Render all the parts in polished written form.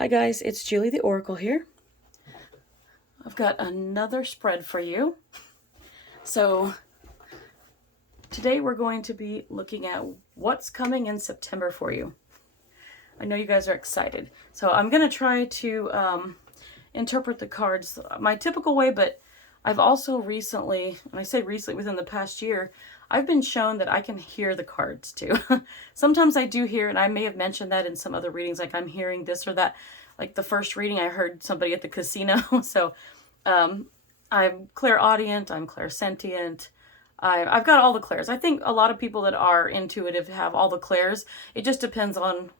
Hi guys, it's Julie the Oracle here. I've got another spread for you. So today we're going to be looking at what's coming in September for you. I know you guys are excited. So I'm going to try to interpret the cards my typical way, but I've also recently, and I say recently within the past year, I've been shown that I can hear the cards too. Sometimes I do hear, and I may have mentioned that in some other readings, like I'm hearing this or that. Like the first reading, I heard somebody at the casino. So I'm clairaudient, I'm clairsentient. I've got all the clairs. I think a lot of people that are intuitive have all the clairs. It just depends on,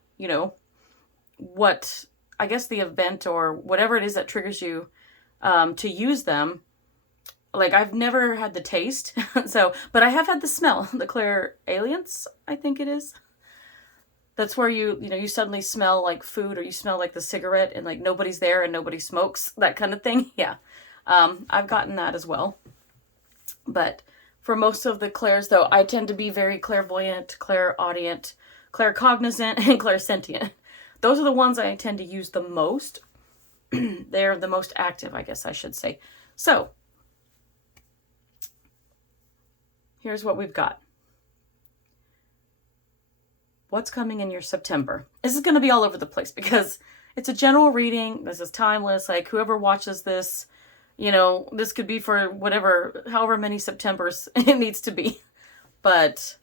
what, I guess, the event or whatever it is that triggers you to use them. Like, I've never had the taste, but I have had the smell, the clairalience, I think it is. That's where you suddenly smell like food, or you smell like the cigarette and like nobody's there and nobody smokes, that kind of thing. Yeah. I've gotten that as well. But for most of the clairs, though, I tend to be very clairvoyant, clairaudient, claircognizant, and clairsentient. Those are the ones I tend to use the most. They're the most active, I guess I should say. So, here's what we've got. What's coming in your September? This is going to be all over the place because it's a general reading. This is timeless. Like, whoever watches this, this could be for whatever, however many Septembers it needs to be. But,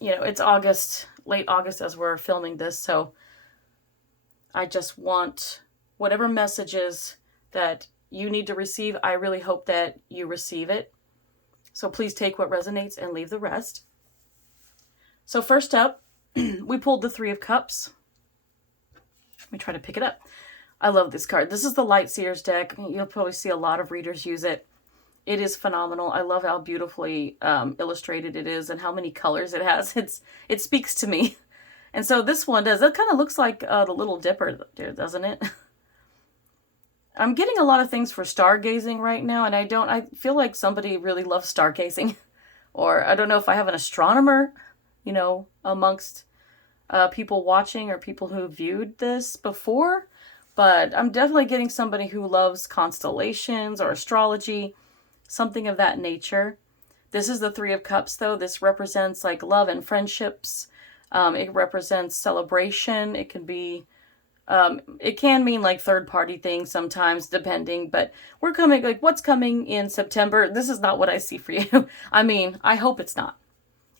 it's August, late August as we're filming this. So I just want whatever messages that you need to receive, I really hope that you receive it. So please take what resonates and leave the rest. So first up, we pulled the Three of Cups. Let me try to pick it up. I love this card. This is the Light Seers deck. You'll probably see a lot of readers use it. It is phenomenal. I love how beautifully illustrated it is and how many colors it has. It speaks to me. And so this one does. It kind of looks like the Little Dipper, doesn't it? I'm getting a lot of things for stargazing right now, and I feel like somebody really loves stargazing. Or I don't know if I have an astronomer, amongst people watching or people who viewed this before. But I'm definitely getting somebody who loves constellations or astrology, something of that nature. This is the Three of Cups, though. This represents like love and friendships. It represents celebration. It can be, it can mean like third-party things sometimes, depending. But we're coming, like, what's coming in September? This is not what I see for you. I mean, I hope it's not.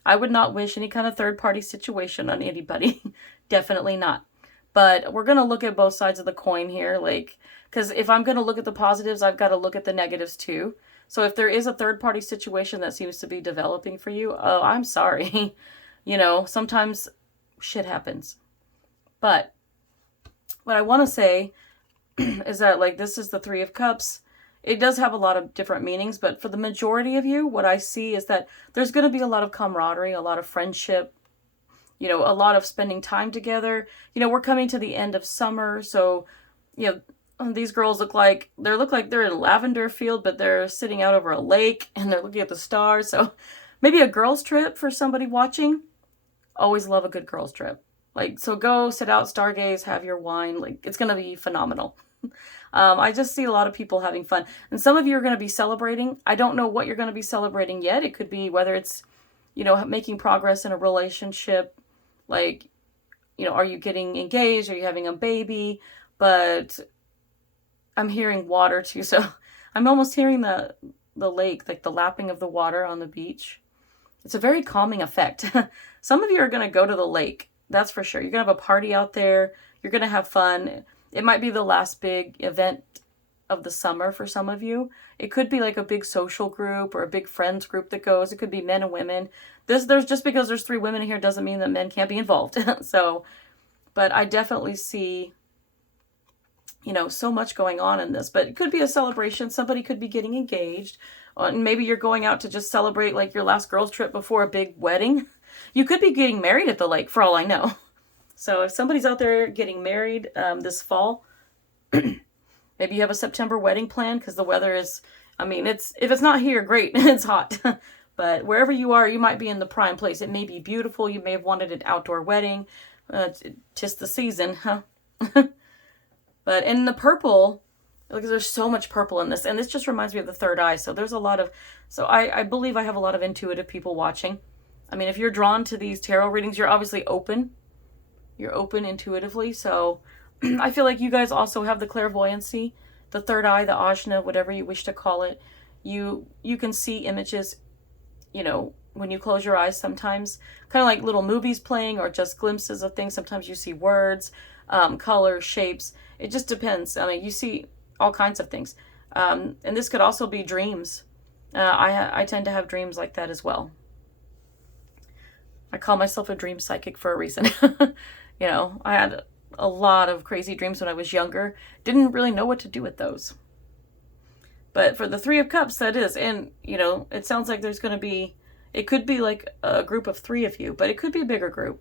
I would not wish any kind of third-party situation on anybody. Definitely not. But we're going to look at both sides of the coin here. Like, because if I'm going to look at the positives, I've got to look at the negatives too. So if there is a third-party situation that seems to be developing for you, oh, I'm sorry. Sometimes shit happens. But what I want to say is that, like, this is the Three of Cups. It does have a lot of different meanings, but for the majority of you, what I see is that there's going to be a lot of camaraderie, a lot of friendship, a lot of spending time together. We're coming to the end of summer, so, these girls look like they're in a lavender field, but they're sitting out over a lake and they're looking at the stars. So maybe a girls' trip for somebody watching. Always love a good girls' trip. Like, so go sit out, stargaze, have your wine. Like, it's going to be phenomenal. I just see a lot of people having fun. And some of you are going to be celebrating. I don't know what you're going to be celebrating yet. It could be whether it's, making progress in a relationship. Like, are you getting engaged? Are you having a baby? But I'm hearing water too. So I'm almost hearing the lake, like the lapping of the water on the beach. It's a very calming effect. Some of you are going to go to the lake. That's for sure. You're going to have a party out there. You're going to have fun. It might be the last big event of the summer for some of you. It could be like a big social group or a big friends group that goes. It could be men and women. There's just because there's 3 women here doesn't mean that men can't be involved. So, but I definitely see, so much going on in this. But it could be a celebration. Somebody could be getting engaged. And maybe you're going out to just celebrate like your last girls' trip before a big wedding. You could be getting married at the lake for all I know. So if somebody's out there getting married this fall, maybe you have a September wedding plan because the weather is, if it's not here, great, it's hot. But wherever you are, you might be in the prime place. It may be beautiful. You may have wanted an outdoor wedding. 'Tis the season, huh? But in the purple, because there's so much purple in this, and this just reminds me of the third eye. So there's a lot of, so I believe I have a lot of intuitive people watching. I mean, if you're drawn to these tarot readings, you're obviously open. You're open intuitively. So I feel like you guys also have the clairvoyancy, the third eye, the ajna, whatever you wish to call it. You can see images, you know, when you close your eyes sometimes, kind of like little movies playing or just glimpses of things. Sometimes you see words, colors, shapes. It just depends. I mean, you see all kinds of things. And this could also be dreams. I tend to have dreams like that as well. I call myself a dream psychic for a reason. You know, I had a lot of crazy dreams when I was younger. Didn't really know what to do with those. But for the Three of Cups, that is. And, you know, it sounds like there's going to be, it could be like a group of 3 of you, but it could be a bigger group.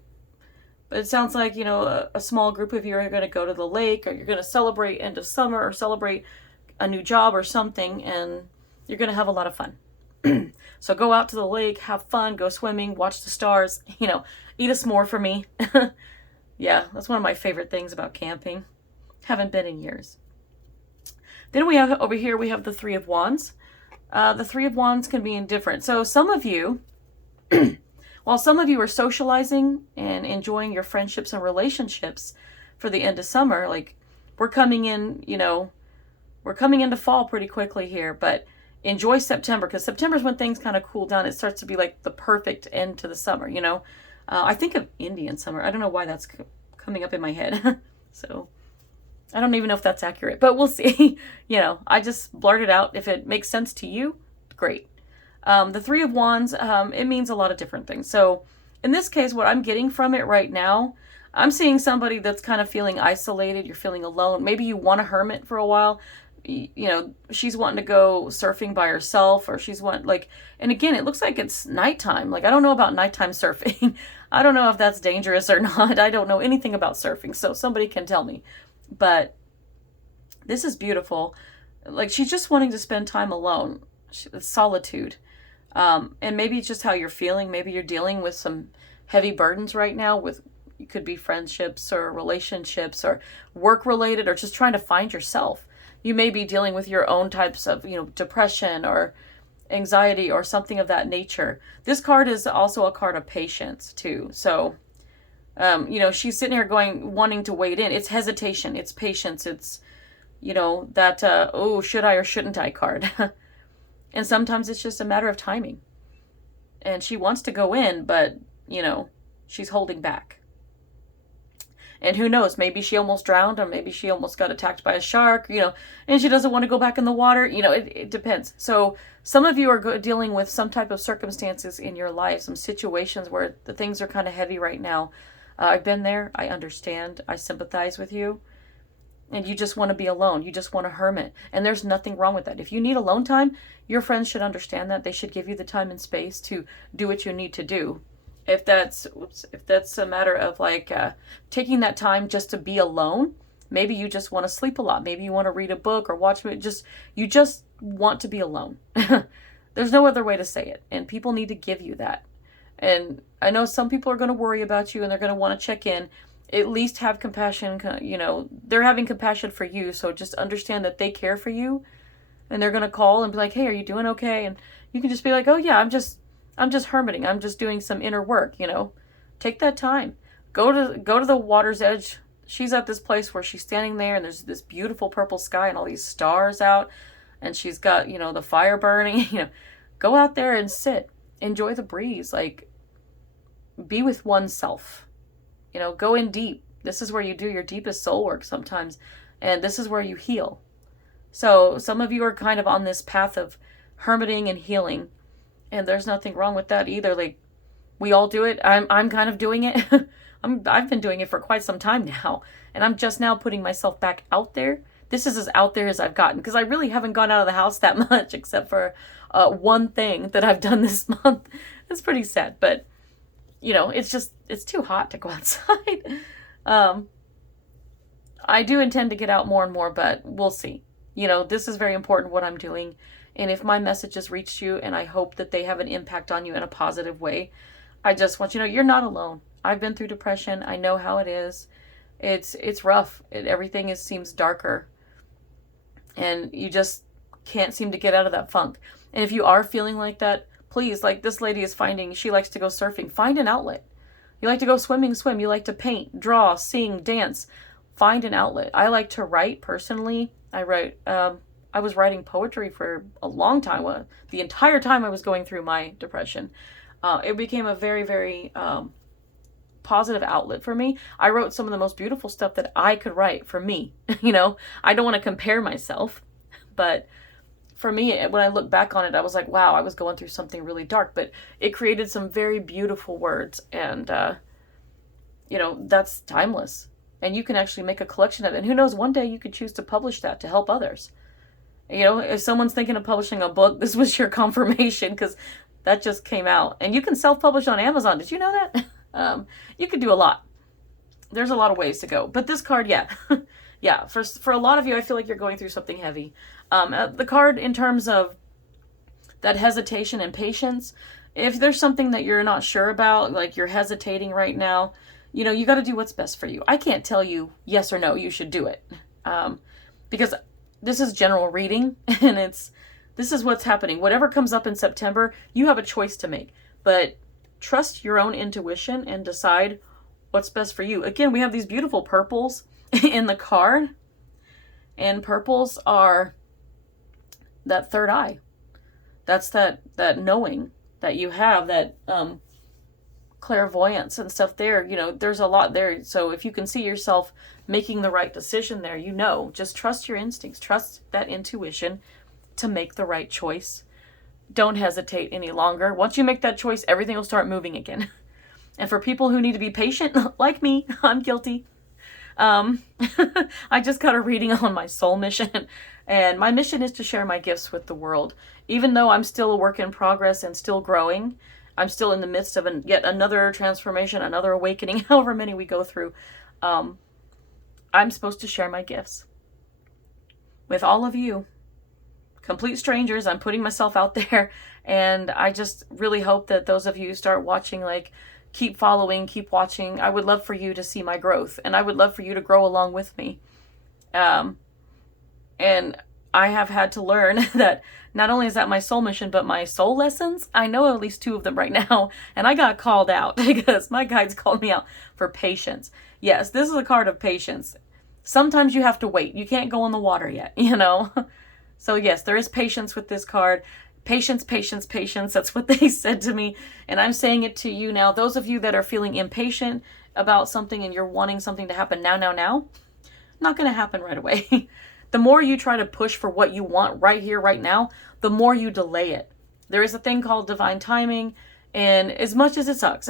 But it sounds like, you know, a small group of you are going to go to the lake, or you're going to celebrate end of summer, or celebrate a new job or something, and you're going to have a lot of fun. So go out to the lake, have fun, go swimming, watch the stars, you know, eat a s'more for me. Yeah, that's one of my favorite things about camping. Haven't been in years. Then we have, over here, we have the Three of Wands. The Three of Wands can be indifferent. So some of you, while some of you are socializing and enjoying your friendships and relationships for the end of summer, like we're coming in, you know, we're coming into fall pretty quickly here, but enjoy September, because September is when things kind of cool down. It starts to be like the perfect end to the summer, you know. I think of Indian summer. I don't know why that's coming up in my head. So I don't even know if that's accurate, but we'll see. You know, I just blurted out. If it makes sense to you, great. The Three of Wands, it means a lot of different things. So in this case, what I'm getting from it right now, I'm seeing somebody that's kind of feeling isolated. You're feeling alone. Maybe you want a hermit for a while. You know, she's wanting to go surfing by herself, or she's and again, it looks like it's nighttime. Like, I don't know about nighttime surfing. I don't know if that's dangerous or not. I don't know anything about surfing, so somebody can tell me. But this is beautiful. Like, she's just wanting to spend time alone. Solitude. And maybe it's just how you're feeling. Maybe you're dealing with some heavy burdens right now with, it could be friendships or relationships or work related, or just trying to find yourself. You may be dealing with your own types of, you know, depression or anxiety or something of that nature. This card is also a card of patience too. So, you know, she's sitting here wanting to wade in. It's hesitation. It's patience. It's, you know, that, oh, should I or shouldn't I card. And sometimes it's just a matter of timing. And she wants to go in, but, you know, she's holding back. And who knows, maybe she almost drowned, or maybe she almost got attacked by a shark, you know, and she doesn't want to go back in the water. You know, it depends. So some of you are dealing with some type of circumstances in your life, some situations where the things are kind of heavy right now. I've been there. I understand. I sympathize with you. And you just want to be alone. You just want a hermit. And there's nothing wrong with that. If you need alone time, your friends should understand that. They should give you the time and space to do what you need to do. If that's a matter of like taking that time just to be alone, maybe you just want to sleep a lot. Maybe you want to read a book or watch it. You just want to be alone. There's no other way to say it. And people need to give you that. And I know some people are going to worry about you and they're going to want to check in. At least have compassion. You know, they're having compassion for you. So just understand that they care for you. And they're going to call and be like, hey, are you doing okay? And you can just be like, oh yeah, I'm just hermiting. I'm just doing some inner work, you know. Take that time. Go to the water's edge. She's at this place where she's standing there and there's this beautiful purple sky and all these stars out, and she's got, you know, the fire burning, you know. Go out there and sit. Enjoy the breeze. Like, be with oneself. You know, go in deep. This is where you do your deepest soul work sometimes, and this is where you heal. So some of you are kind of on this path of hermiting and healing. And there's nothing wrong with that either. Like, we all do it. I'm kind of doing it. I've been doing it for quite some time now. And I'm just now putting myself back out there. This is as out there as I've gotten, because I really haven't gone out of the house that much, except for one thing that I've done this month. It's pretty sad, but you know, it's too hot to go outside. I do intend to get out more and more, but we'll see. You know, this is very important what I'm doing. And if my message has reached you, and I hope that they have an impact on you in a positive way, I just want you to know you're not alone. I've been through depression. I know how it is. It's rough. Everything seems darker, and you just can't seem to get out of that funk. And if you are feeling like that, please, like this lady is finding, she likes to go surfing. Find an outlet. You like to go swimming, swim. You like to paint, draw, sing, dance. Find an outlet. I like to write personally. I was writing poetry for a long time. The entire time I was going through my depression. It became a very, very positive outlet for me. I wrote some of the most beautiful stuff that I could write for me. I don't want to compare myself, but for me, when I look back on it, I was like, wow, I was going through something really dark, but it created some very beautiful words. And, that's timeless. And you can actually make a collection of it. And who knows, one day you could choose to publish that to help others. If someone's thinking of publishing a book, this was your confirmation, because that just came out. And you can self-publish on Amazon. Did you know that? You could do a lot. There's a lot of ways to go. But this card, yeah. Yeah, for a lot of you, I feel like you're going through something heavy. The card in terms of that hesitation and patience, if there's something that you're not sure about, like you're hesitating right now, you got to do what's best for you. I can't tell you yes or no, you should do it. Because this is general reading, and this is what's happening. Whatever comes up in September, you have a choice to make. But trust your own intuition and decide what's best for you. Again, we have these beautiful purples in the card, and purples are that third eye. That's that knowing that you have, that clairvoyance and stuff there. There's a lot there. So if you can see yourself making the right decision there, just trust your instincts, trust that intuition to make the right choice. Don't hesitate any longer. Once you make that choice, everything will start moving again. And for people who need to be patient, like me, I'm guilty. I just got a reading on my soul mission, and my mission is to share my gifts with the world. Even though I'm still a work in progress and still growing, I'm still in the midst of yet another transformation, another awakening, however many we go through. I'm supposed to share my gifts with all of you, complete strangers. I'm putting myself out there, and I just really hope that those of you start watching, keep following, keep watching. I would love for you to see my growth, and I would love for you to grow along with me. And I have had to learn that not only is that my soul mission, but my soul lessons, I know at least 2 of them right now, and I got called out because my guides called me out for patience. Yes, this is a card of patience. Sometimes you have to wait. You can't go in the water yet, So yes, there is patience with this card. Patience, patience, patience. That's what they said to me. And I'm saying it to you now. Those of you that are feeling impatient about something and you're wanting something to happen now, not going to happen right away. The more you try to push for what you want right here, right now, the more you delay it. There is a thing called divine timing. And as much as it sucks,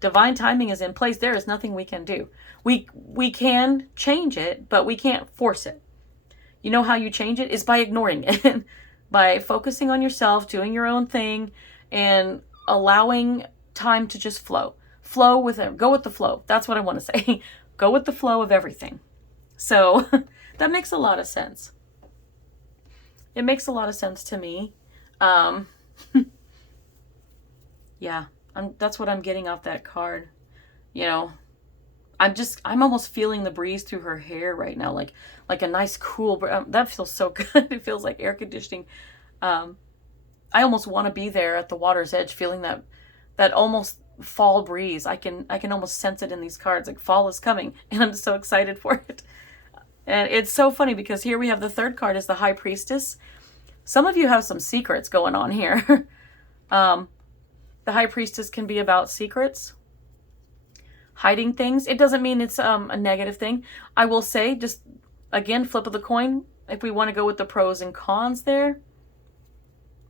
divine timing is in place. There is nothing we can do. We can change it, but we can't force it. You know how you change it is by ignoring it. By focusing on yourself, doing your own thing, and allowing time to just flow. Flow with it. Go with the flow. That's what I want to say. Go with the flow of everything. So that makes a lot of sense. It makes a lot of sense to me. Yeah, that's what I'm getting off that card. I'm almost feeling the breeze through her hair right now, like a nice cool, that feels so good. It feels like air conditioning. I almost want to be there at the water's edge, feeling that almost fall breeze. I can almost sense it in these cards, like fall is coming, and I'm so excited for it. And it's so funny because here we have the third card is the High Priestess. Some of you have some secrets going on here. The High Priestess can be about secrets, hiding things. It doesn't mean it's a negative thing. I will say, just again, flip of the coin, if we want to go with the pros and cons there.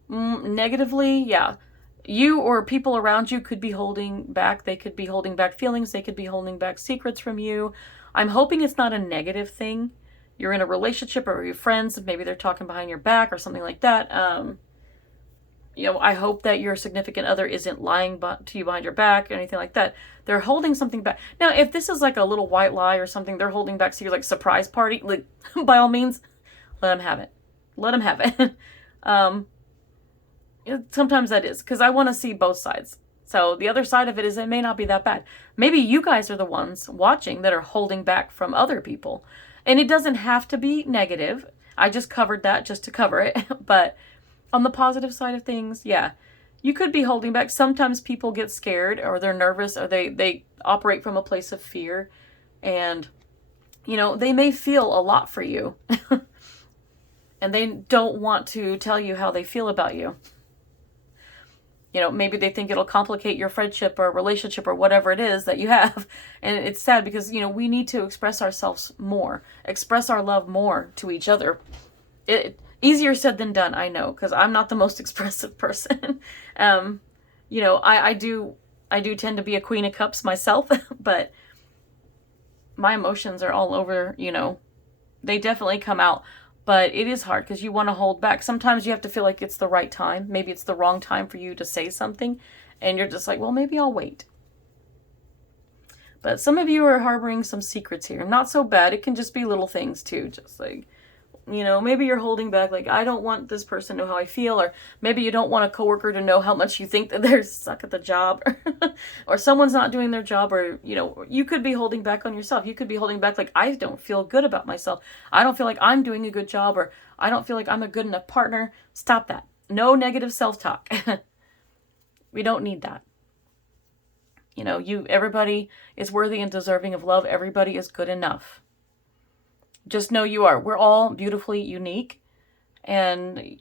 Negatively, yeah. You or people around you could be holding back. They could be holding back feelings. They could be holding back secrets from you. I'm hoping it's not a negative thing. You're in a relationship or your friends, maybe they're talking behind your back or something like that. I hope that your significant other isn't lying to you behind your back or anything like that. They're holding something back. Now, if this is like a little white lie or something, they're holding back secret, like surprise party, by all means, let them have it. Let them have it. Sometimes that is, because I want to see both sides. So the other side of it is it may not be that bad. Maybe you guys are the ones watching that are holding back from other people. And it doesn't have to be negative. I just covered that just to cover it. But on the positive side of things, yeah, you could be holding back. Sometimes people get scared or they're nervous or they operate from a place of fear. And, they may feel a lot for you. And they don't want to tell you how they feel about you. Maybe they think it'll complicate your friendship or relationship or whatever it is that you have. And it's sad because, we need to express ourselves more, express our love more to each other. Easier said than done, I know, because I'm not the most expressive person. I do tend to be a queen of cups myself, but my emotions are all over, they definitely come out. But it is hard because you want to hold back. Sometimes you have to feel like it's the right time. Maybe it's the wrong time for you to say something. And you're just like, well, maybe I'll wait. But some of you are harboring some secrets here. Not so bad. It can just be little things too. Just like, maybe you're holding back. Like, I don't want this person to know how I feel. Or maybe you don't want a coworker to know how much you think that they're stuck at the job. Or someone's not doing their job. Or, you could be holding back on yourself. You could be holding back like, I don't feel good about myself. I don't feel like I'm doing a good job. Or I don't feel like I'm a good enough partner. Stop that. No negative self-talk. We don't need that. Everybody is worthy and deserving of love. Everybody is good enough. Just know you are. We're all beautifully unique. And,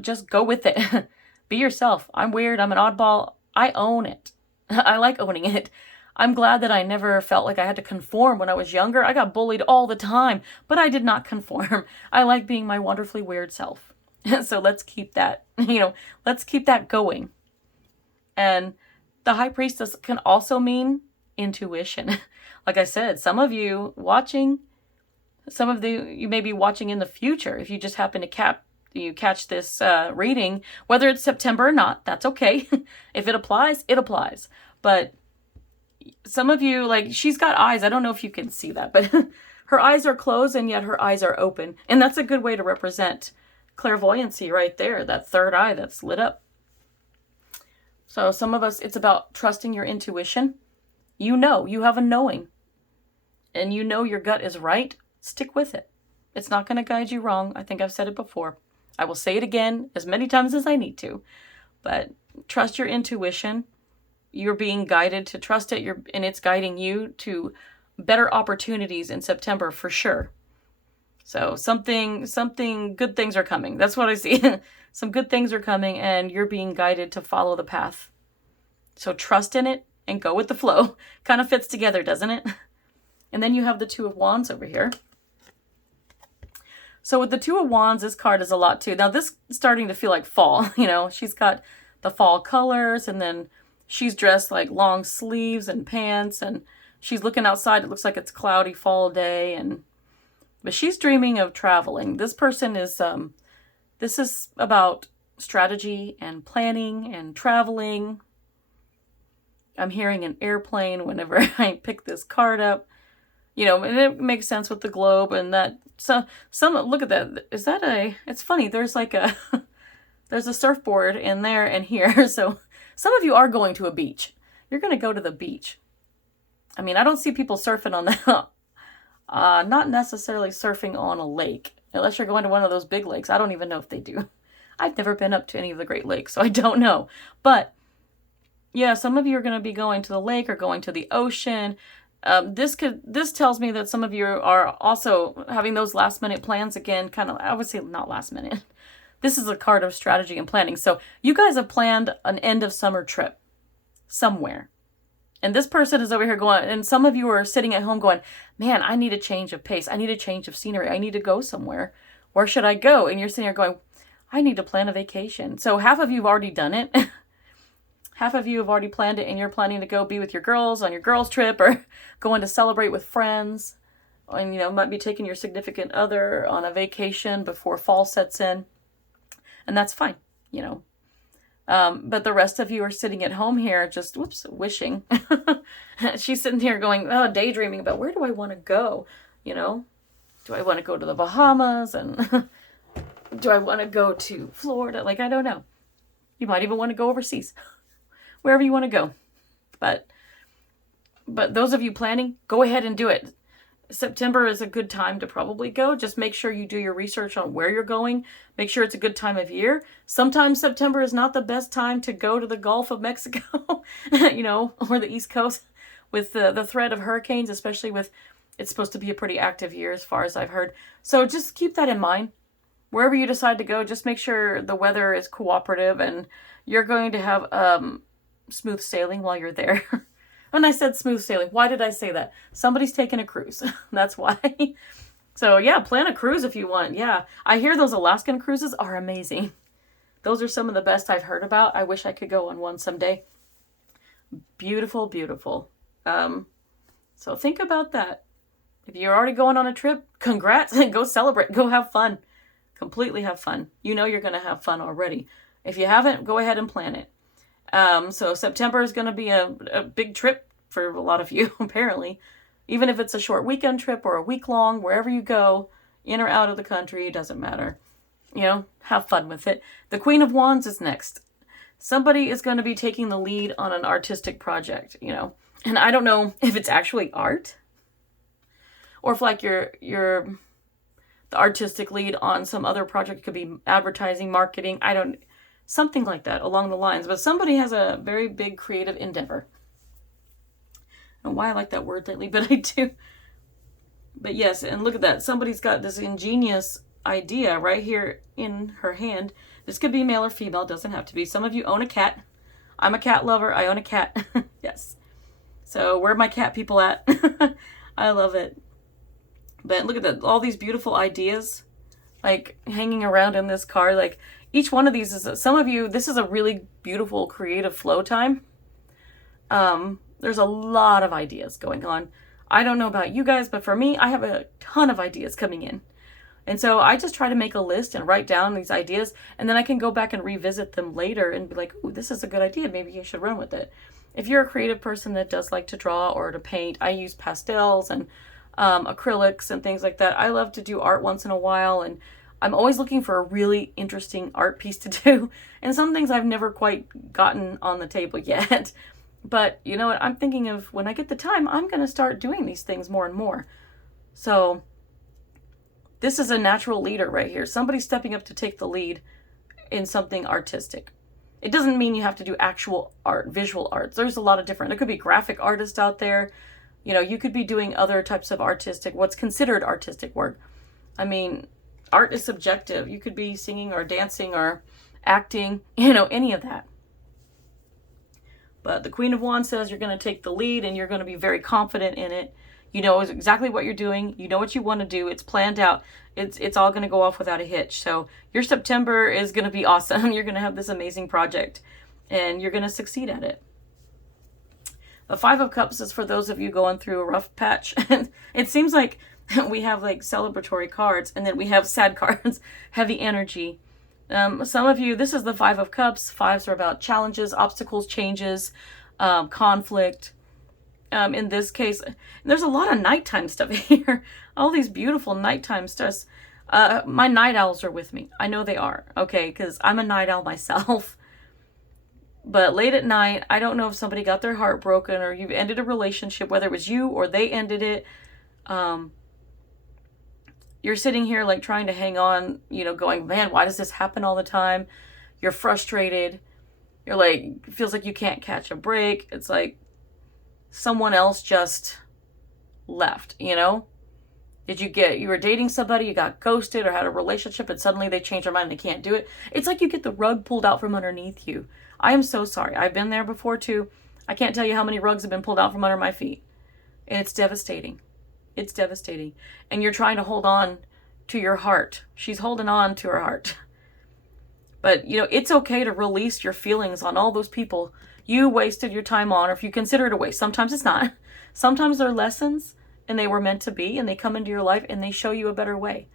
just go with it. Be yourself. I'm weird. I'm an oddball. I own it. I like owning it. I'm glad that I never felt like I had to conform when I was younger. I got bullied all the time, but I did not conform. I like being my wonderfully weird self. So let's keep that, let's keep that going. And the High Priestess can also mean intuition. Like I said, some of you watching, you may be watching in the future. If you just happen to catch this reading, whether it's September or not, that's okay. If it applies, it applies. But some of you, like, she's got eyes. I don't know if you can see that, but her eyes are closed and yet her eyes are open. And that's a good way to represent clairvoyancy right there, that third eye that's lit up. So some of us, it's about trusting your intuition. You have a knowing. And your gut is right. Stick with it. It's not going to guide you wrong. I think I've said it before. I will say it again as many times as I need to. But trust your intuition. You're being guided to trust it. And it's guiding you to better opportunities in September for sure. So something good things are coming. That's what I see. Some good things are coming and you're being guided to follow the path. So trust in it and go with the flow. Kind of fits together, doesn't it? And then you have the Two of Wands over here. So with the Two of Wands, this card is a lot too. Now this is starting to feel like fall, she's got the fall colors and then she's dressed like long sleeves and pants and she's looking outside. It looks like it's a cloudy fall day but she's dreaming of traveling. This person is, this is about strategy and planning and traveling. I'm hearing an airplane whenever I pick this card up. And it makes sense with the globe and that. So look at that. Is that it's funny. There's like there's a surfboard in there and here. So some of you are going to a beach. You're going to go to the beach. I mean, I don't see people surfing on the, not necessarily surfing on a lake, unless you're going to one of those big lakes. I don't even know if they do. I've never been up to any of the Great Lakes, so I don't know. But yeah, some of you are going to be going to the lake or going to the ocean. This tells me that some of you are also having those last minute plans again, kind of, I would say not last minute. This is a card of strategy and planning. So you guys have planned an end of summer trip somewhere. And this person is over here going, and some of you are sitting at home going, man, I need a change of pace. I need a change of scenery. I need to go somewhere. Where should I go? And you're sitting here going, I need to plan a vacation. So half of you have already done it. Half of you have already planned it and you're planning to go be with your girls on your girls trip or going to celebrate with friends. And, might be taking your significant other on a vacation before fall sets in. And that's fine, But the rest of you are sitting at home here just, wishing. She's sitting here going, daydreaming about where do I want to go? Do I want to go to the Bahamas? And do I want to go to Florida? Like, I don't know. You might even want to go overseas. wherever you want to go. But those of you planning, go ahead and do it. September is a good time to probably go. Just make sure you do your research on where you're going. Make sure it's a good time of year. Sometimes September is not the best time to go to the Gulf of Mexico, or the East Coast with the threat of hurricanes, especially with, it's supposed to be a pretty active year as far as I've heard. So just keep that in mind. Wherever you decide to go, just make sure the weather is cooperative and you're going to have smooth sailing while you're there. When I said smooth sailing, why did I say that? Somebody's taking a cruise. That's why. So yeah, plan a cruise if you want. Yeah, I hear those Alaskan cruises are amazing. Those are some of the best I've heard about. I wish I could go on one someday. Beautiful, beautiful. So think about that. If you're already going on a trip, congrats, and go celebrate. Go have fun. Completely have fun. You know you're going to have fun already. If you haven't, go ahead and plan it. So September is going to be a big trip for a lot of you, apparently. Even if it's a short weekend trip or a week long, wherever you go, in or out of the country, it doesn't matter. Have fun with it. The Queen of Wands is next. Somebody is going to be taking the lead on an artistic project, And I don't know if it's actually art or if like you're the artistic lead on some other project. It could be advertising, marketing. Something like that along the lines. But somebody has a very big creative endeavor. I don't know why I like that word lately, but I do. But yes, and look at that. Somebody's got this ingenious idea right here in her hand. This could be male or female. It doesn't have to be. Some of you own a cat. I'm a cat lover. I own a cat. Yes. So where are my cat people at? I love it. But look at that. All these beautiful ideas like hanging around in this car. Like each one of these is, some of you, this is a really beautiful creative flow time. There's a lot of ideas going on. I don't know about you guys, but for me, I have a ton of ideas coming in. And so I just try to make a list and write down these ideas, and then I can go back and revisit them later and be like, ooh, this is a good idea. Maybe you should run with it. If you're a creative person that does like to draw or to paint, I use pastels and acrylics and things like that. I love to do art once in a while, and I'm always looking for a really interesting art piece to do. And some things I've never quite gotten on the table yet. But you know what? I'm thinking of when I get the time, I'm going to start doing these things more and more. So this is a natural leader right here. Somebody stepping up to take the lead in something artistic. It doesn't mean you have to do actual art, visual arts. There's a lot of different, there could be graphic artists out there. You could be doing other types of artistic, what's considered artistic work. I mean, art is subjective. You could be singing or dancing or acting, any of that. But the Queen of Wands says you're going to take the lead and you're going to be very confident in it. You know exactly what you're doing. You know what you want to do. It's planned out. It's all going to go off without a hitch. So your September is going to be awesome. You're going to have this amazing project and you're going to succeed at it. The Five of Cups is for those of you going through a rough patch. It seems like we have like celebratory cards and then we have sad cards, heavy energy. Some of you, this is the Five of Cups. Fives are about challenges, obstacles, changes, conflict. In this case, there's a lot of nighttime stuff here. All these beautiful nighttime stuff. My night owls are with me. I know they are. Okay, because I'm a night owl myself. But late at night, I don't know if somebody got their heart broken or you've ended a relationship, whether it was you or they ended it. You're sitting here like trying to hang on, going, man, why does this happen all the time? You're frustrated. You're like, it feels like you can't catch a break. It's like someone else just left, you were dating somebody, you got ghosted or had a relationship and suddenly they change their mind and they can't do it. It's like you get the rug pulled out from underneath you. I am so sorry. I've been there before too. I can't tell you how many rugs have been pulled out from under my feet. And it's devastating. It's devastating. And you're trying to hold on to your heart. She's holding on to her heart. But, it's okay to release your feelings on all those people you wasted your time on, or if you consider it a waste. Sometimes it's not. Sometimes they're lessons and they were meant to be and they come into your life and they show you a better way.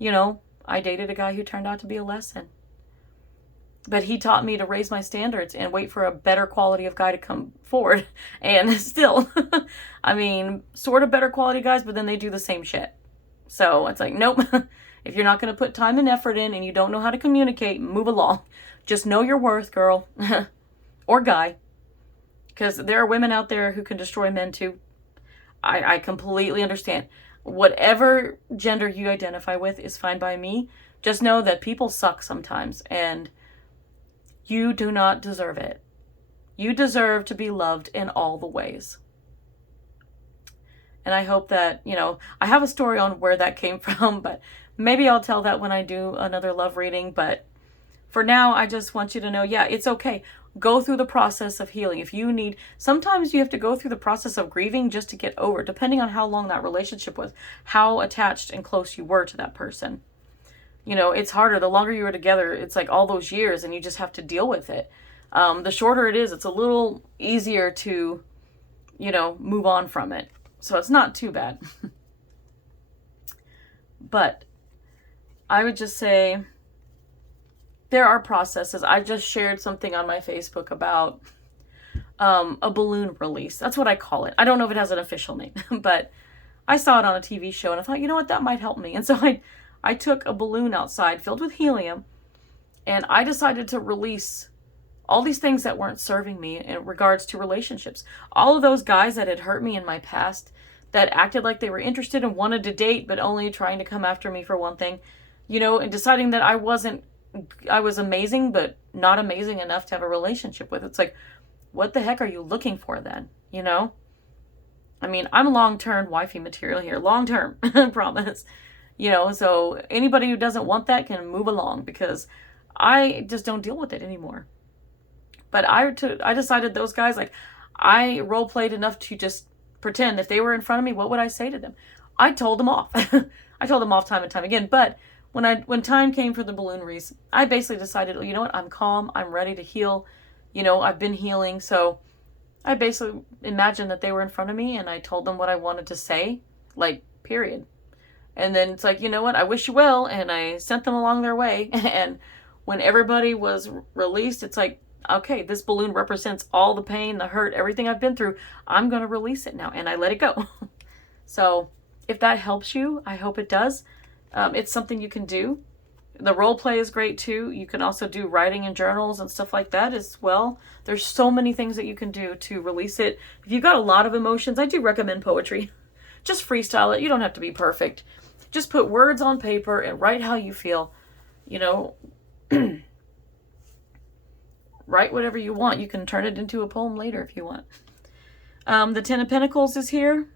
I dated a guy who turned out to be a lesson. But he taught me to raise my standards and wait for a better quality of guy to come forward. And still, sort of better quality guys, but then they do the same shit. So it's like, nope. If you're not going to put time and effort in and you don't know how to communicate, move along. Just know your worth, girl. Or guy. because there are women out there who can destroy men too. I completely understand. Whatever gender you identify with is fine by me. Just know that people suck sometimes, and you do not deserve it. You deserve to be loved in all the ways. And I hope that, I have a story on where that came from, but maybe I'll tell that when I do another love reading. But for now, I just want you to know, yeah, it's okay. Go through the process of healing. If you need, sometimes you have to go through the process of grieving just to get over, depending on how long that relationship was, how attached and close you were to that person. It's harder. The longer you were together, it's like all those years and you just have to deal with it. The shorter it is, it's a little easier to, move on from it. So it's not too bad. But I would just say there are processes. I just shared something on my Facebook about a balloon release. That's what I call it. I don't know if it has an official name, but I saw it on a TV show and I thought, you know what, that might help me. And so I took a balloon outside filled with helium and I decided to release all these things that weren't serving me in regards to relationships. All of those guys that had hurt me in my past, that acted like they were interested and wanted to date, but only trying to come after me for one thing, and deciding that I was amazing, but not amazing enough to have a relationship with. It's like, what the heck are you looking for then? I mean, I'm long-term wifey material here. Long-term, I promise. So anybody who doesn't want that can move along because I just don't deal with it anymore. But I decided those guys, like, I role played enough to just pretend if they were in front of me, what would I say to them? I told them off. I told them off time and time again. But when time came for the balloon release, I basically decided, you know what? I'm calm. I'm ready to heal. I've been healing. So I basically imagined that they were in front of me and I told them what I wanted to say, like, period. And then it's like, you know what? I wish you well. And I sent them along their way. And when everybody was released, it's like, okay, this balloon represents all the pain, the hurt, everything I've been through. I'm going to release it now. And I let it go. So if that helps you, I hope it does. It's something you can do. The role play is great too. You can also do writing in journals and stuff like that as well. There's so many things that you can do to release it. If you've got a lot of emotions, I do recommend poetry. Just freestyle it. You don't have to be perfect. Just put words on paper and write how you feel. Write whatever you want. You can turn it into a poem later if you want. The Ten of Pentacles is here.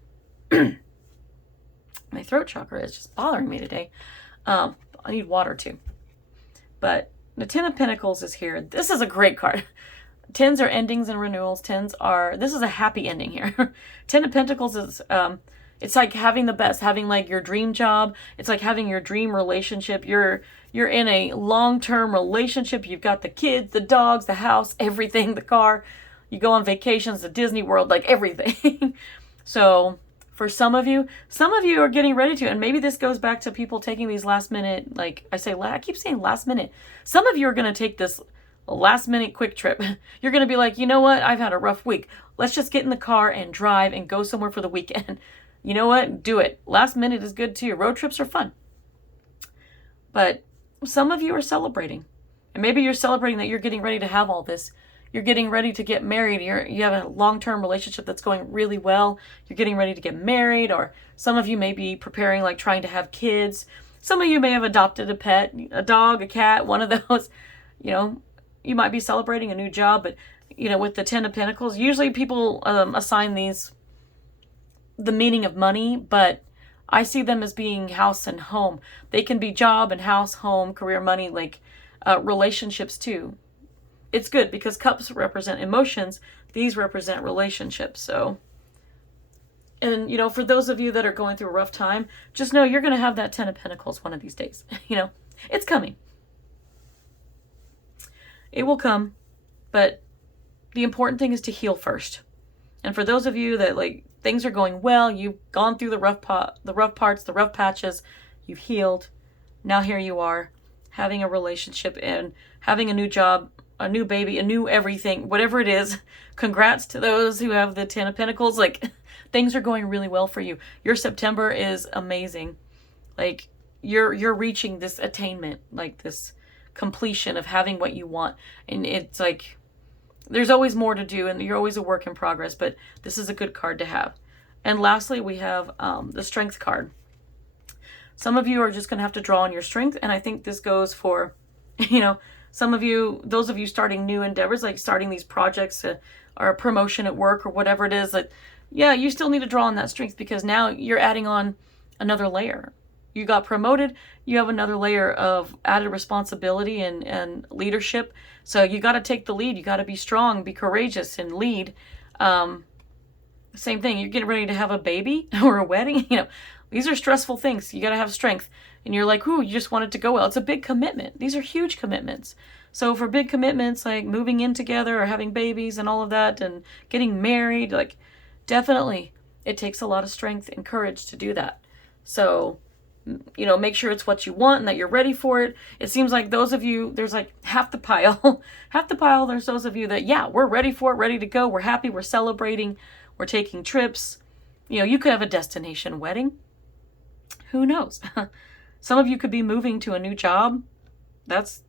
My throat chakra is just bothering me today. I need water too. But the Ten of Pentacles is here. This is a great card. Tens are endings and renewals. This is a happy ending here. Ten of Pentacles is, it's like having the best, having like your dream job. It's like having your dream relationship. You're in a long-term relationship. You've got the kids, the dogs, the house, everything, the car. You go on vacations to Disney World, like everything. So for some of you are getting ready to, and maybe this goes back to people taking these last minute, like I keep saying last minute. Some of you are going to take this last minute quick trip. You're going to be like, you know what? I've had a rough week. Let's just get in the car and drive and go somewhere for the weekend. You know what? Do it. Last minute is good too. Road trips are fun. But some of you are celebrating. And maybe you're celebrating that you're getting ready to have all this. You're getting ready to get married. You have a long-term relationship that's going really well. You're getting ready to get married. Or some of you may be preparing, like trying to have kids. Some of you may have adopted a pet, a dog, a cat, one of those. You might be celebrating a new job. But, with the Ten of Pentacles, usually people assign these the meaning of money, but I see them as being house and home. They can be job and house, home, career, money, like relationships too. It's good because cups represent emotions. These represent relationships. So, and for those of you that are going through a rough time, just know you're going to have that Ten of Pentacles one of these days. It's coming. It will come, but the important thing is to heal first. And for those of you that like things are going well, you've gone through the rough parts, the rough patches, you've healed. Now here you are having a relationship and having a new job, a new baby, a new everything, whatever it is. Congrats to those who have the Ten of Pentacles. Like, things are going really well for you. Your September is amazing. Like, you're reaching this attainment, like this completion of having what you want. And it's like, there's always more to do and you're always a work in progress, but this is a good card to have. And lastly, we have the Strength card. Some of you are just going to have to draw on your strength. And I think this goes for, some of you, those of you starting new endeavors, like starting these projects or a promotion at work or whatever it is, yeah, you still need to draw on that strength because now you're adding on another layer. You got promoted, you have another layer of added responsibility and leadership. So you got to take the lead. You got to be strong, be courageous, and lead. Same thing. You're getting ready to have a baby or a wedding. These are stressful things. You got to have strength. And you're like, ooh, you just want it to go well. It's a big commitment. These are huge commitments. So for big commitments, like moving in together or having babies and all of that and getting married, like definitely it takes a lot of strength and courage to do that. So, make sure it's what you want and that you're ready for it. It seems like those of you, there's like half the pile, there's those of you that, yeah, we're ready for it, ready to go. We're happy. We're celebrating. We're taking trips. You could have a destination wedding. Who knows? Some of you could be moving to a new job. That's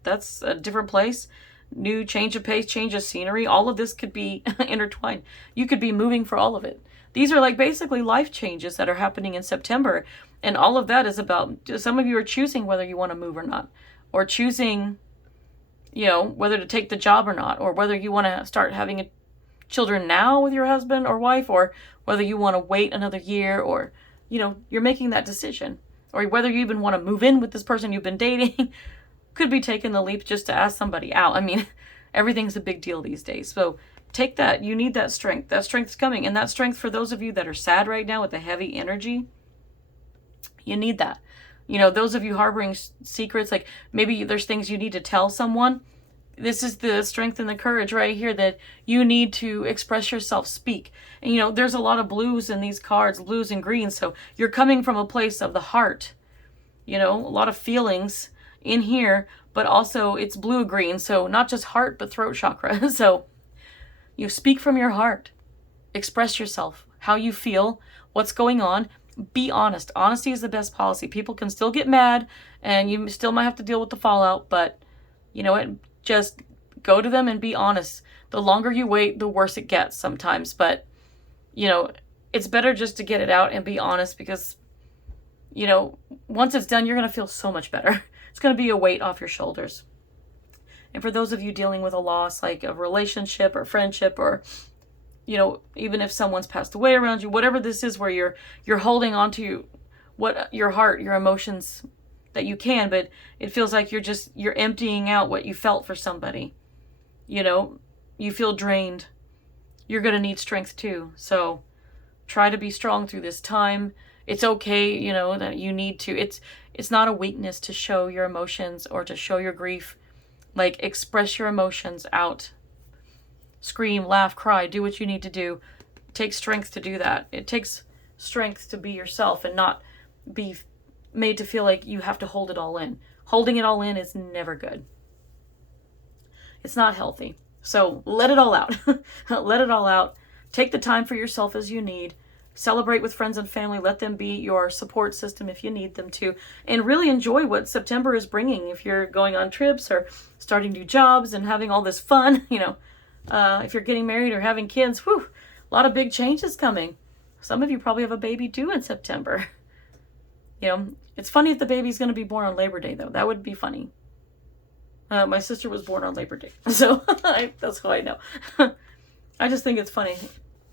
a different place. New change of pace, change of scenery. All of this could be intertwined. You could be moving for all of it. These are like basically life changes that are happening in September. And all of that is about, some of you are choosing whether you want to move or not. Or choosing, whether to take the job or not. Or whether you want to start having children now with your husband or wife. Or whether you want to wait another year. Or, you're making that decision. Or whether you even want to move in with this person you've been dating. Could be taking the leap just to ask somebody out. I mean, everything's a big deal these days. So take that. You need that strength. That strength's coming. And that strength for those of you that are sad right now with the heavy energy, you need that. Those of you harboring secrets, like maybe there's things you need to tell someone. This is the strength and the courage right here that you need to express yourself, speak. And there's a lot of blues in these cards, blues and greens. So you're coming from a place of the heart, a lot of feelings in here, but also it's blue-green. So not just heart, but throat chakra. So you speak from your heart, express yourself, how you feel, what's going on. Be honest. Honesty is the best policy. People can still get mad and you still might have to deal with the fallout, but just go to them and be honest. The longer you wait, the worse it gets sometimes, but it's better just to get it out and be honest because, once it's done, you're going to feel so much better. It's going to be a weight off your shoulders. And for those of you dealing with a loss, like a relationship or friendship or, even if someone's passed away around you, whatever this is where you're holding on to what your heart, your emotions that you can, but it feels like you're emptying out what you felt for somebody. You feel drained. You're going to need strength too. So try to be strong through this time. It's okay, that you need to. It's not a weakness to show your emotions or to show your grief. Like, express your emotions out. Scream, laugh, cry, do what you need to do. It takes strength to do that. It takes strength to be yourself and not be made to feel like you have to hold it all in. Holding it all in is never good. It's not healthy. So let it all out. Let it all out. Take the time for yourself as you need. Celebrate with friends and family. Let them be your support system if you need them to. And really enjoy what September is bringing. If you're going on trips or starting new jobs and having all this fun, if you're getting married or having kids, a lot of big changes coming. Some of you probably have a baby due in September. It's funny if the baby's going to be born on Labor Day, though. That would be funny. My sister was born on Labor Day. So that's how I know. I just think it's funny.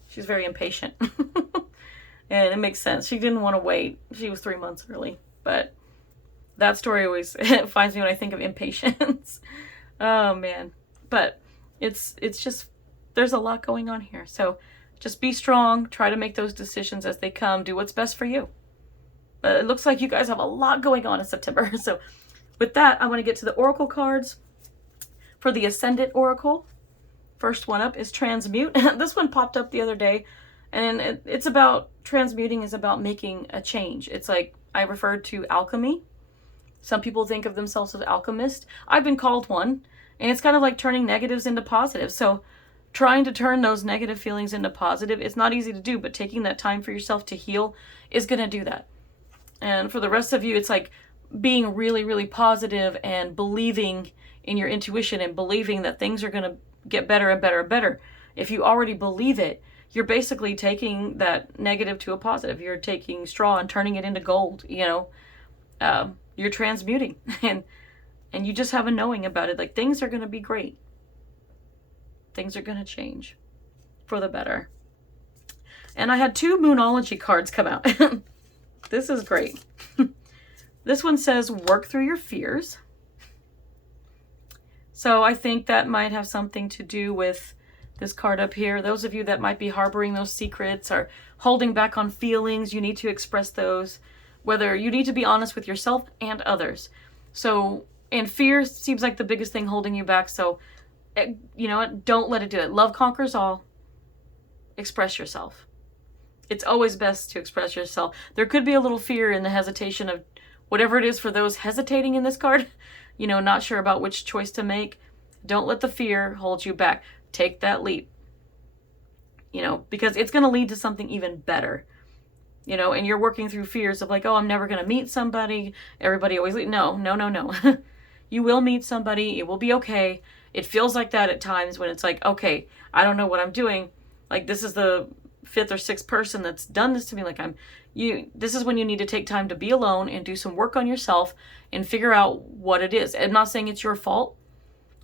She's very impatient. And it makes sense. She didn't want to wait. She was 3 months early. But that story always finds me when I think of impatience. Oh, man. But it's just, there's a lot going on here. So just be strong. Try to make those decisions as they come. Do what's best for you. But it looks like you guys have a lot going on in September. So with that, I want to get to the Oracle cards. For the Ascendant Oracle, first one up is Transmute. This one popped up the other day. And it's about, transmuting is about making a change. It's like, I referred to alchemy. Some people think of themselves as alchemist. I've been called one. And it's kind of like turning negatives into positives. So trying to turn those negative feelings into positive, it's not easy to do, but taking that time for yourself to heal is going to do that. And for the rest of you, it's like being really, really positive and believing in your intuition and believing that things are going to get better and better and better. If you already believe it, you're basically taking that negative to a positive. You're taking straw and turning it into gold, you're transmuting and you just have a knowing about it. Like, things are going to be great. Things are going to change for the better. And I had 2 Moonology cards come out. This is great. This one says, work through your fears. So I think that might have something to do with this card up here. Those of you that might be harboring those secrets or holding back on feelings, you need to express those. Whether you need to be honest with yourself and others. So, and fear seems like the biggest thing holding you back. So, you know what? Don't let it do it. Love conquers all. Express yourself. It's always best to express yourself. There could be a little fear in the hesitation of whatever it is for those hesitating in this card, not sure about which choice to make. Don't let the fear hold you back. Take that leap, because it's going to lead to something even better, and you're working through fears of like, oh, I'm never going to meet somebody. Everybody always leave. No. You will meet somebody. It will be okay. It feels like that at times when it's like, okay, I don't know what I'm doing. Like, this is the 5th or 6th person that's done this to me. Like, this is when you need to take time to be alone and do some work on yourself and figure out what it is. I'm not saying it's your fault,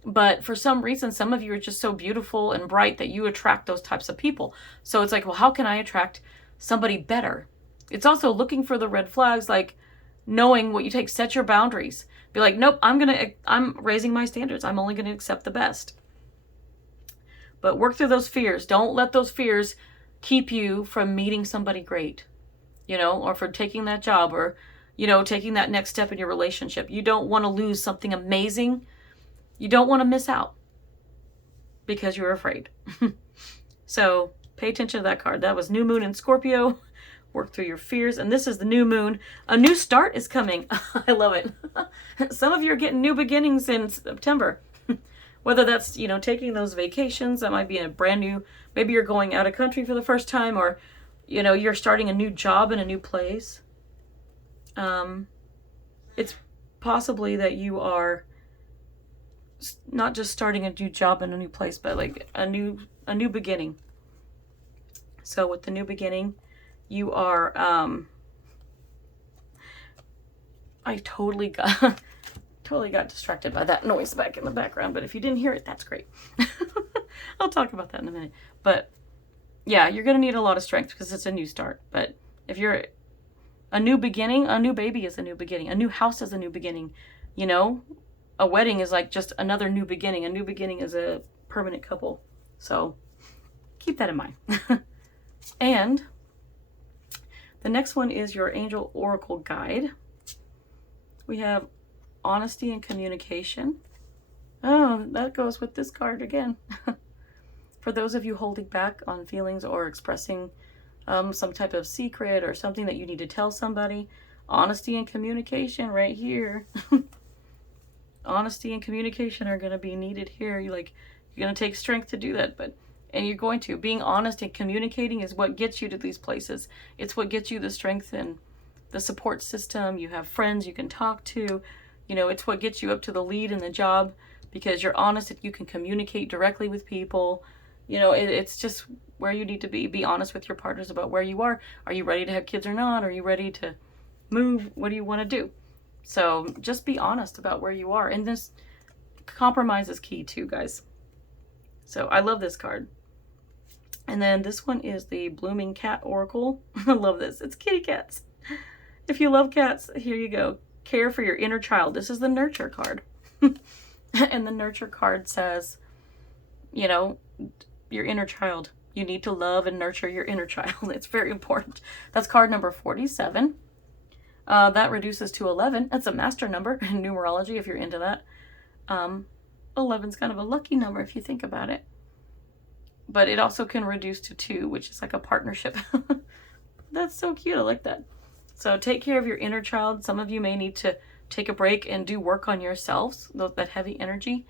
but for some reason, some of you are just so beautiful and bright that you attract those types of people. So it's like, well, how can I attract somebody better? It's also looking for the red flags, like knowing what you take, set your boundaries. Be like, nope, I'm raising my standards. I'm only going to accept the best. But work through those fears. Don't let those fears keep you from meeting somebody great, or for taking that job or, taking that next step in your relationship. You don't want to lose something amazing. You don't want to miss out because you're afraid. So pay attention to that card. That was New Moon in Scorpio. Work through your fears. And this is the new moon. A new start is coming. I love it. Some of you are getting new beginnings in September. Whether that's, taking those vacations, that might be a brand new, maybe you're going out of country for the first time, or, you're starting a new job in a new place. It's possibly that you are not just starting a new job in a new place, but like a new beginning. So with the new beginning, you are, I totally got distracted by that noise back in the background, but if you didn't hear it, that's great. I'll talk about that in a minute. But yeah, you're going to need a lot of strength because it's a new start. But if you're a new beginning, a new baby is a new beginning. A new house is a new beginning. A wedding is like just another new beginning. A new beginning is a permanent couple. So keep that in mind. And the next one is your Angel Oracle Guide. We have honesty and communication. Oh, that goes with this card again. For those of you holding back on feelings or expressing some type of secret or something that you need to tell somebody, honesty and communication right here. Honesty and communication are going to be needed here. You're going to take strength to do that, and you're going to. Being honest and communicating is what gets you to these places. It's what gets you the strength and the support system. You have friends you can talk to. It's what gets you up to the lead in the job because you're honest and you can communicate directly with people. It's just where you need to be. Be honest with your partners about where you are. Are you ready to have kids or not? Are you ready to move? What do you want to do? So just be honest about where you are. And this compromise is key too, guys. So I love this card. And then this one is the Blooming Cat Oracle. I love this. It's kitty cats. If you love cats, here you go. Care for your inner child. This is the nurture card. And the nurture card says, your inner child. You need to love and nurture your inner child. It's very important. That's card number 47. That reduces to 11. That's a master number in numerology if you're into that. 11's kind of a lucky number if you think about it. But it also can reduce to 2, which is like a partnership. That's so cute. I like that. So take care of your inner child. Some of you may need to take a break and do work on yourselves, that heavy energy.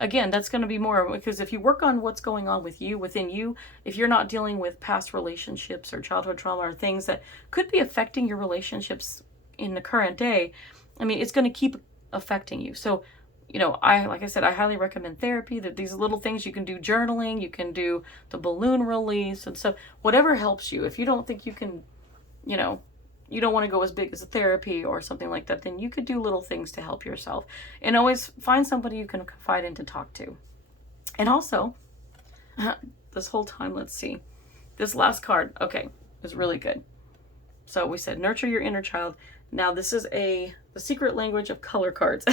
Again, that's going to be more because if you work on what's going on with you, within you, if you're not dealing with past relationships or childhood trauma or things that could be affecting your relationships in the current day, it's going to keep affecting you. So you know, like I said, I highly recommend therapy, that these little things you can do, journaling, you can do the balloon release and so whatever helps you. If you don't think you can, you know, you don't want to go as big as a therapy or something like that, then you could do little things to help yourself. And always find somebody you can confide in to talk to. And also, this whole time, let's see, this last card, okay, is really good. So we said, nurture your inner child. Now this is the secret language of color cards.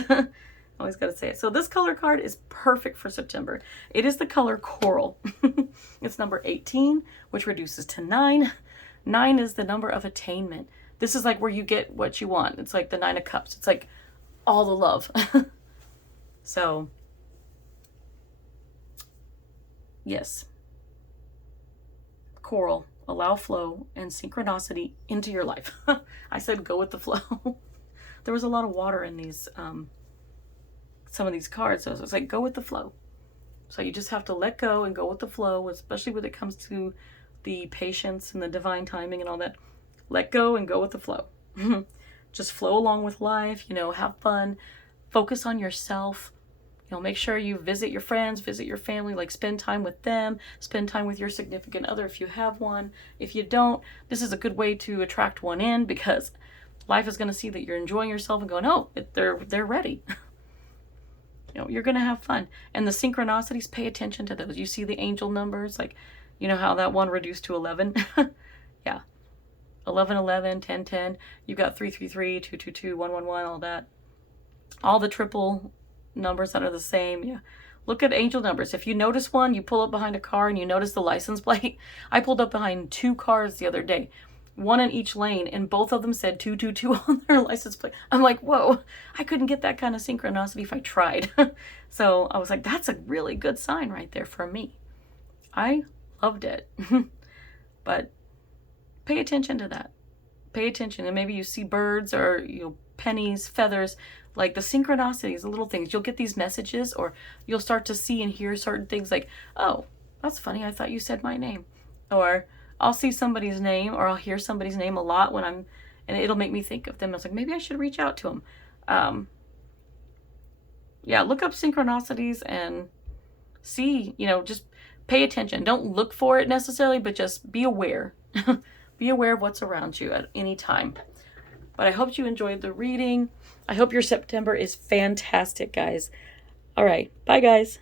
Always got to say it. So this color card is perfect for September. It is the color coral. It's number 18, which reduces to 9. 9 is the number of attainment. This is like where you get what you want. It's like the 9 of cups. It's like all the love. So, yes. Coral. Allow flow and synchronicity into your life. I said go with the flow. There was a lot of water in these, some of these cards. So it's like go with the flow. So you just have to let go and go with the flow, especially when it comes to the patience and the divine timing and all that. Let go and go with the flow. Just flow along with life, you know, have fun, focus on yourself. You know, make sure you visit your friends, visit your family, like spend time with them, spend time with your significant other if you have one. If you don't, this is a good way to attract one in, because life is going to see that you're enjoying yourself and going, oh, they're ready. You know, you're going to have fun. And the synchronicities, pay attention to those. You see the angel numbers, like, you know how that one reduced to 11? Yeah. 11, 11, 10, 10. You've got 3, 3, 3, 2, 2, 2, 1, 1, 1, all that. All the triple numbers that are the same. Yeah. Look at angel numbers. If you notice one, you pull up behind a car and you notice the license plate. I pulled up behind 2 cars the other day, one in each lane, and both of them said 222 on their license plate. I'm like, whoa, I couldn't get that kind of synchronicity if I tried. So I was like, that's a really good sign right there for me. I loved it. But pay attention to that. Pay attention. And maybe you see birds or, you know, pennies, feathers, like the synchronicities, the little things. You'll get these messages, or you'll start to see and hear certain things like, oh, that's funny. I thought you said my name. Or I'll see somebody's name, or I'll hear somebody's name a lot and it'll make me think of them. I was like, maybe I should reach out to them. Yeah, look up synchronicities and see, you know, just pay attention. Don't look for it necessarily, but just be aware. Be aware of what's around you at any time. But I hope you enjoyed the reading. I hope your September is fantastic, guys. All right. Bye, guys.